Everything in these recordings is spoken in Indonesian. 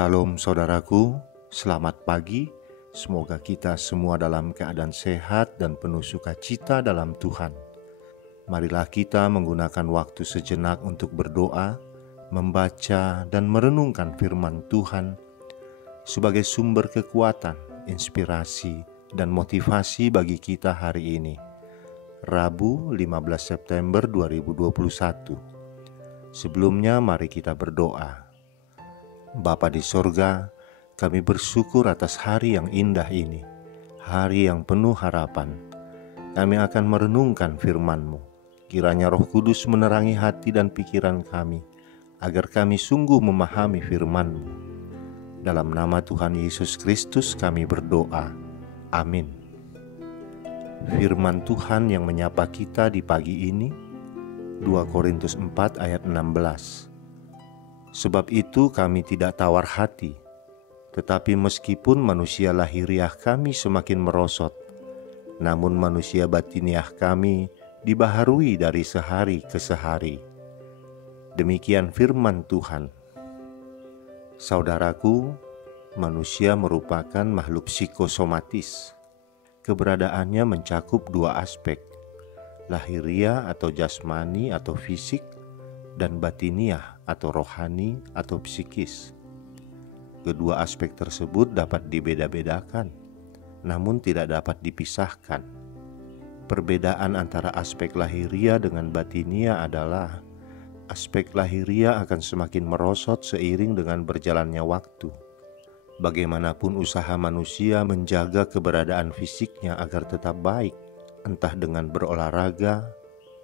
Salam saudaraku, selamat pagi. Semoga kita semua dalam keadaan sehat dan penuh sukacita dalam Tuhan. Marilah kita menggunakan waktu sejenak untuk berdoa, membaca dan merenungkan firman Tuhan sebagai sumber kekuatan, inspirasi, dan motivasi bagi kita hari ini. Rabu 15 September 2021. Sebelumnya mari kita berdoa. Bapa di sorga, kami bersyukur atas hari yang indah ini, hari yang penuh harapan. Kami akan merenungkan firman-Mu. Kiranya Roh Kudus menerangi hati dan pikiran kami, agar kami sungguh memahami firman-Mu. Dalam nama Tuhan Yesus Kristus kami berdoa. Amin. Firman Tuhan yang menyapa kita di pagi ini, 2 Korintus 4 ayat 16. Sebab itu kami tidak tawar hati, tetapi meskipun manusia lahiriah kami semakin merosot, namun manusia batiniah kami dibaharui dari sehari ke sehari. Demikian firman Tuhan. Saudaraku, manusia merupakan makhluk psikosomatis. Keberadaannya mencakup dua aspek, lahiriah atau jasmani atau fisik, dan batiniah atau rohani atau psikis. Kedua aspek tersebut dapat dibeda-bedakan, namun tidak dapat dipisahkan. Perbedaan antara aspek lahiriah dengan batiniah adalah aspek lahiriah akan semakin merosot seiring dengan berjalannya waktu. Bagaimanapun usaha manusia menjaga keberadaan fisiknya agar tetap baik, entah dengan berolahraga,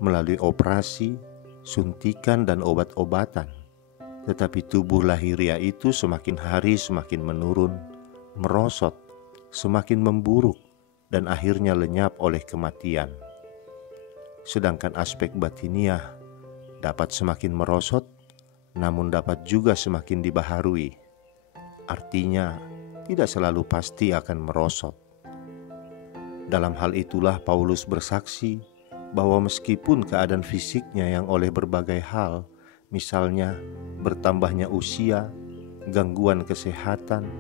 melalui operasi, suntikan dan obat-obatan, tetapi tubuh lahiriah itu semakin hari semakin menurun, merosot, semakin memburuk, dan akhirnya lenyap oleh kematian. Sedangkan aspek batiniah dapat semakin merosot, namun dapat juga semakin dibaharui. Artinya, tidak selalu pasti akan merosot. Dalam hal itulah Paulus bersaksi bahwa meskipun keadaan fisiknya yang oleh berbagai hal, misalnya bertambahnya usia, gangguan kesehatan,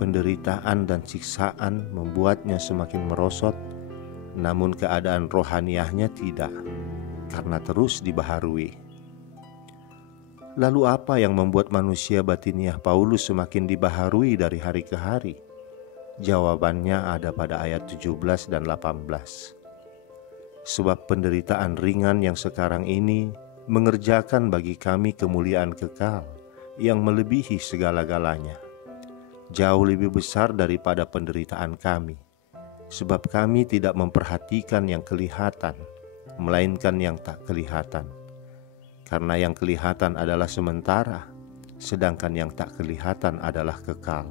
penderitaan dan siksaan membuatnya semakin merosot, namun keadaan rohaniahnya tidak, karena terus dibaharui. Lalu apa yang membuat manusia batiniah Paulus semakin dibaharui dari hari ke hari? Jawabannya ada pada ayat 17 dan 18. Sebab penderitaan ringan yang sekarang ini mengerjakan bagi kami kemuliaan kekal yang melebihi segala-galanya, jauh lebih besar daripada penderitaan kami. Sebab kami tidak memperhatikan yang kelihatan, melainkan yang tak kelihatan. Karena yang kelihatan adalah sementara, sedangkan yang tak kelihatan adalah kekal.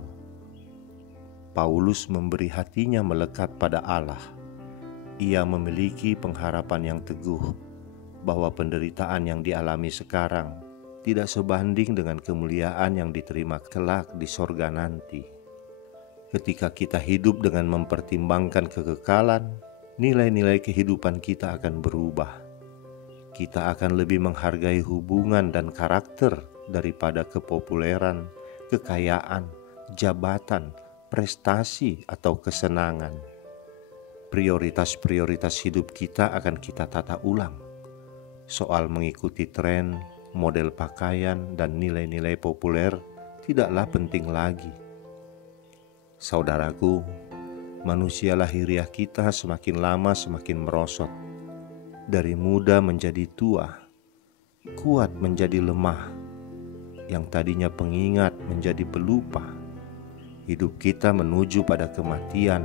Paulus memberi hatinya melekat pada Allah. Ia memiliki pengharapan yang teguh bahwa penderitaan yang dialami sekarang tidak sebanding dengan kemuliaan yang diterima kelak di sorga nanti. Ketika kita hidup dengan mempertimbangkan kekekalan, nilai-nilai kehidupan kita akan berubah. Kita akan lebih menghargai hubungan dan karakter daripada kepopuleran, kekayaan, jabatan, prestasi, atau kesenangan. Prioritas-prioritas hidup kita akan kita tata ulang. Soal mengikuti tren, model pakaian, dan nilai-nilai populer tidaklah penting lagi. Saudaraku, manusia lahiriah kita semakin lama semakin merosot. Dari muda menjadi tua, kuat menjadi lemah, yang tadinya pengingat menjadi pelupa. Hidup kita menuju pada kematian,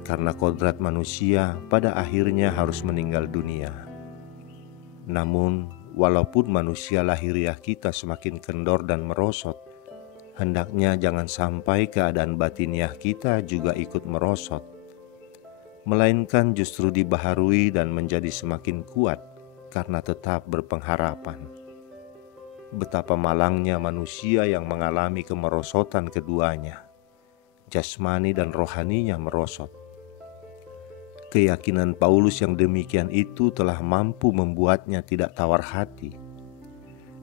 karena kodrat manusia pada akhirnya harus meninggal dunia. Namun, walaupun manusia lahiriah kita semakin kendor dan merosot, hendaknya jangan sampai keadaan batiniah kita juga ikut merosot, melainkan justru dibaharui dan menjadi semakin kuat karena tetap berpengharapan. Betapa malangnya manusia yang mengalami kemerosotan keduanya, jasmani dan rohaninya merosot. Keyakinan Paulus yang demikian itu telah mampu membuatnya tidak tawar hati.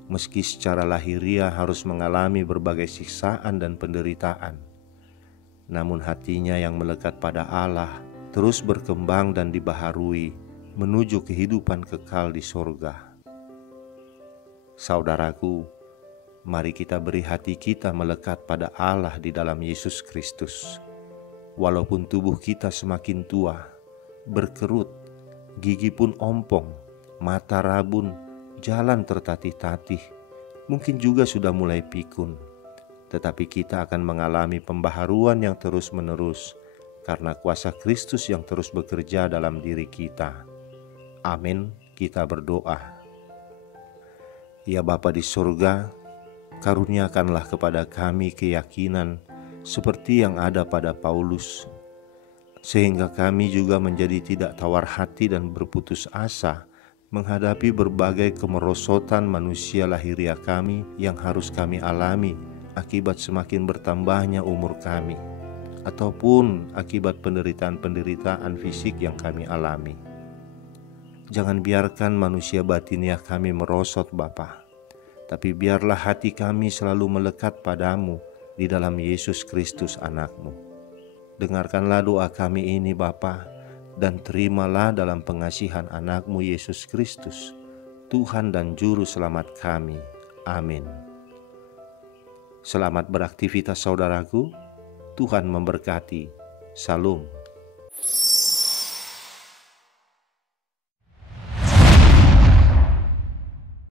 meski secara lahiriah harus mengalami berbagai siksaan dan penderitaan. Namun hatinya yang melekat pada Allah terus berkembang dan dibaharui menuju kehidupan kekal di sorga. Saudaraku, mari kita beri hati kita melekat pada Allah di dalam Yesus Kristus. Walaupun tubuh kita semakin tua, berkerut, gigi pun ompong, mata rabun, jalan tertatih-tatih, mungkin juga sudah mulai pikun, tetapi kita akan mengalami pembaharuan yang terus-menerus karena kuasa Kristus yang terus bekerja dalam diri kita. Amin, kita berdoa. Ya Bapa di surga, karuniakanlah kepada kami keyakinan seperti yang ada pada Paulus, sehingga kami juga menjadi tidak tawar hati dan berputus asa menghadapi berbagai kemerosotan manusia lahiriah kami yang harus kami alami akibat semakin bertambahnya umur kami, ataupun akibat penderitaan-penderitaan fisik yang kami alami. Jangan biarkan manusia batiniah kami merosot Bapa, tapi biarlah hati kami selalu melekat padamu di dalam Yesus Kristus anak-Mu. Dengarkanlah doa kami ini Bapa, dan terimalah dalam pengasihan anak-Mu Yesus Kristus, Tuhan dan Juru Selamat kami. Amin. Selamat beraktivitas saudaraku, Tuhan memberkati. Salam.